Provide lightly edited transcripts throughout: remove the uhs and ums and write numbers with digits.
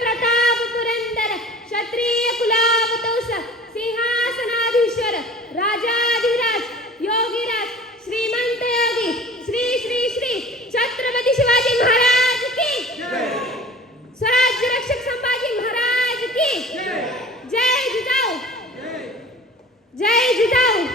प्रताप पुरंदर क्षत्रिय कुलावतंस सिंहासनाधीश्वर राजाधिराज योगीराज श्रीमंत योगी श्री श्री श्री छत्रपती शिवाजी महाराज की स्वराज्य रक्षक संभाजी महाराज की जय जिजाऊ जय जिजाऊ।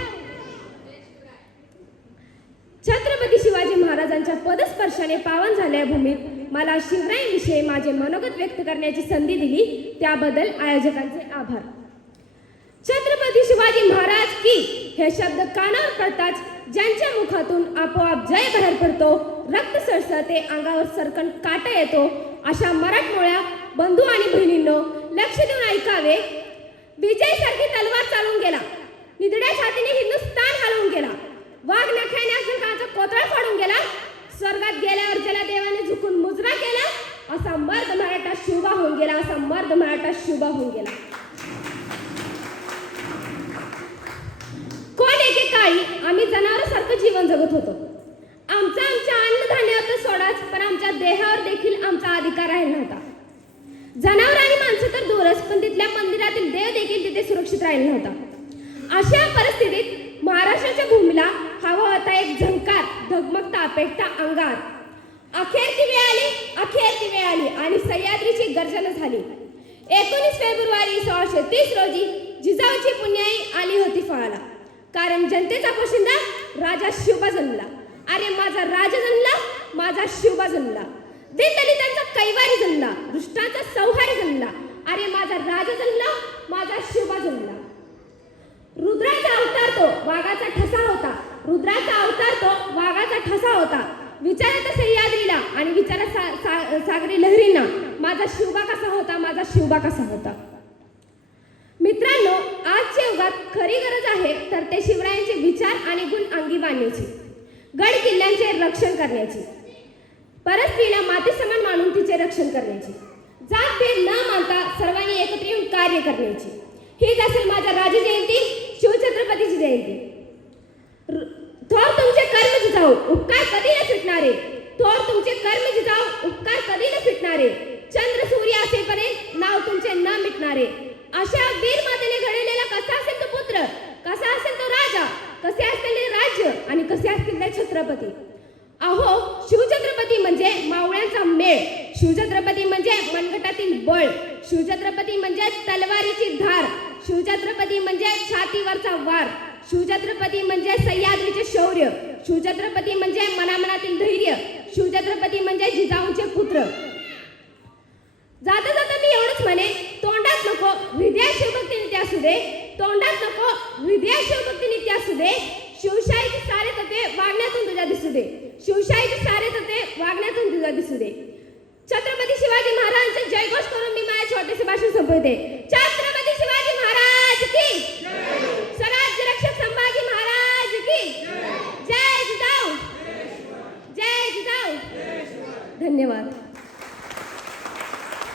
छत्रपती शिवाजी महाराजांच्या पदस्पर्शाने पावन झालेल्या भूमीत मला शिवरायांविषयी माझे मनोगत व्यक्त करण्याची संधी दिली त्याबद्दल आयोजकांचे आभार। छत्रपती शिवाजी महाराज की हे शब्द कानावर पडताच ज्यांच्या मुखातून आपोआप जय बाहेर पडतो, रक्त सळसळते, अंगावर सरकन काटा येतो, अशा मराठमोळ्या बंधू आणि बहिणींनो लक्ष देऊन ऐकावे। विजय सारखी तलवार चालून गेला, निधड्या छातीने हिंदुस्थान हलवून गेला, वाघ नख्याने अफजलखानाचा कोतळा फाडून गेला, स्वर्गात गेल्यावर ज्याला देवाने झुकून मुजरा केला, असा मर्द मराठा शिवबा होऊन गेला, असा मर्द मराठा शिवबा होऊन गेला। कोण एकेकाळी आम्ही जनावरांसारखं जीवन जगत होतो। आमच्या अन्नधान्यावर सोडाच, पण आमच्या देहावर देखील आमचा अधिकार राहिला नव्हता। जनावर आणि माणसं तर दूरच, पण तिथल्या मंदिरातील देव देखील तिथे सुरक्षित राहिला नव्हता। अशा परिस्थितीत महाराष्ट्राच्या भूमीला हवा होता एक झंकार, धगमगता, अपेक्षा अंगार। अखेर ती वेळ आली आणि सह्याद्रीची गर्जना झाली। 19 फेब्रुवारी 1630 रोजी जिजाऊची पुण्याई आली होती फळाला, कारण जनतेचा पोशिंदा राजा शिवबा जन्मला। अरे माझा राजा जन्मला, माझा शिवबा जन्मला, दलितांचा कैवारी जन्मला, दुष्टांचा संहारी जन्मला। अरे माझा राजा जन्मला, माझा शिवबा जन्मला। रुद्राचा अवतार तो वाघाचा ठसा होता, रुद्राचा अवतार तो वाघाचा ठसा होता। विचारात सह्याद्रीला आणि विचारात सागरी लहरींना माझा शिवबा कसा होता, माझा शिवबा कसा होता। मित्रांनो, आजच्या युगात खरी गरज आहे तर ते शिवरायांचे विचार आणि गुण अंगी बांधण्याची, गड किल्ल्यांचे रक्षण करण्याची, परस्त्रीला माते समान मानून तिचे रक्षण करण्याची, जात भेद न मानता सर्वांनी एकत्र येऊन कार्य करण्याची। हीच असेल माझ्या राजा जयंती, शिवछत्रपतीची जयंती। थोर तुमचे कर्म जिजाऊ, उपकार कधी न फिटणारे, थोर तुमचे कर्म जिजाऊ, उपकार कधी न फिटणारे, चंद्र सूर्य असेपर्यंत नाव तुमचे न मिटणारे। अशा वीर मातेने घडवलेला कसा असेल तो पुत्र, कसा असेल तो राजा, कसे असतील ते राज्य आणि कसे असतील ते छत्रपती। अहो, शिवछत्रपती म्हणजे मावळ्यांचा मेळ, शिवछत्रपती म्हणजे मनगटातील बळ, शिवछत्रपती म्हणजे तलवारीची धार, शिवछत्रपती म्हणजे छातीवरचा वार, शिवछत्रपती म्हणजे सह्याद्रीचे शौर्य, शिवछत्रपती म्हणजे मनामनातील धैर्य, शिवछत्रपती म्हणजे जिजाऊंचे पुत्र। जाता जाता मी एवढंच म्हणे, तोंडात नको हृदयात शिवभक्ती नित्य असू दे, तोंडात नको हृदयात शिवभक्ती नित्य असू दे, शिवशाहीचे सारे तत्वे वागण्यातून तुझ्या दिसू दे, शिवशाहीचे सारे तत्वे वागण्यातून तुझ्या दिसू दे। छत्रपती शिवाजी महाराजांचे जयघोष करून मी माझे छोटेसे भाषण संपवते।